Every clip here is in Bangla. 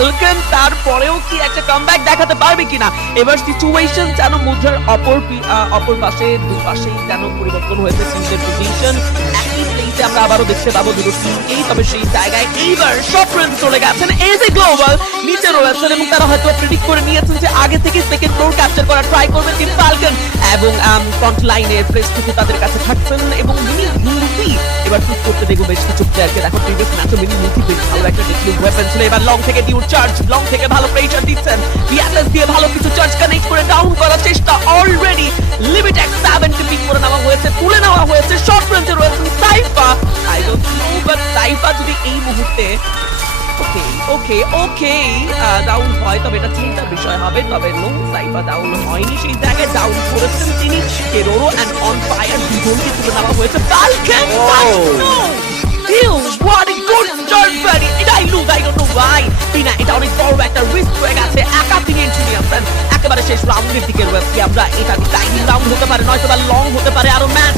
ফালকন তারপরেও কি একটা কামব্যাক দেখাতে পারবে কিনা। এবার সিচুয়েশন যেন মুদ্রার অপর পাশে দুপাশেই যেন পরিবর্তন হয়েছে সিরিজের পজিশন। একই প্লেসে আমরা আবারও দেখতে পাবো দুটো টিমকেই, তবে সেই জায়গায় এইবার সফরেন চলে গেছেন এজ এ গ্লোবাল নিচে রয়েছেন এবং তারা হয়তো প্রেডিক্ট করে নিয়েছেন যে আগে থেকে সেকেন্ড ফ্লোর ক্যাপচার করার ট্রাই করবে টিম ফালকন এবং ফ্রন্ট লাইনের প্রেস থেকে তাদের কাছে থাকছেন এবং মিনি মুভি এবার চুজ করতে দেখবো বেশ কিছু প্লেয়ারকে। দেখো প্রিভিয়াস ম্যাচে মিনি মুভি বেশ ভালো একটা ডেডলি ওয়েপন ছিল, এবার লং থেকে ডিউ চার্জ, লং থেকে ভালো প্রেসার দিচ্ছেন, বিএসএস দিয়ে ভালো কিছু চার্জ কানেক্ট করে ডাউন করার চেষ্টা। অলরেডি লিমিট X7 কে পিক করে নেওয়া হয়েছে, তুলে নেওয়া হয়েছে। শর্ট রেঞ্জে রয়েছেন Saifa. I don't know but Saifa যদি এই মুহূর্তে ওকে ডাউন হয় তবে এটা চিন্তার বিষয় হবে, তবে নো সাইফা ডাউন হয়নি, সেই জায়গায় ডাউন করেছেন তিনি। কেরোরো এন্ড অন ফায়ার দুজনকে তুলে নেওয়া হয়েছে। Falcon what a good start buddy, এটাই loose, I don't know why Tina এটা অনেক বড় একটা রিস্ক হয়ে গেছে। একা তিনি এন্ট্রি নিয়েছেন একেবারে শেষ রাউন্ডের দিকে রয়েছে আমরা। এটা টাইমিং রাউন্ড হতে পারে, নয়তো বা লং হতে পারে আরো ম্যাচ।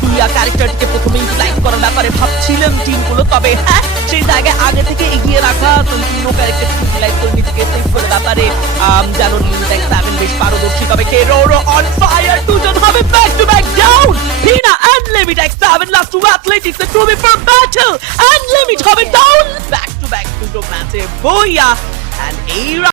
প্রিয়া ক্যারেক্টারটিকে প্রথমে ইউটিলাইজ করার ব্যাপারে ভাবছিলেন টিমগুলো, তবে হ্যাঁ সেই জায়গায় আগে থেকে এগিয়ে রাখা তিনও ক্যারেক্টার ইউটিলাইজ করে নিজেকে সেভ করে ব্যাপারে যেন লিমিট X7 বেশ পারদর্শী। তবে কেরোরো অন ফায়ার, দুজন হবে back to back down. Tina and limit X7 last two athletics a 2v4 battle and limit হবে ডাউন ব্যাক টু ব্যাক দুটো ম্যাচে বইয়া। and এই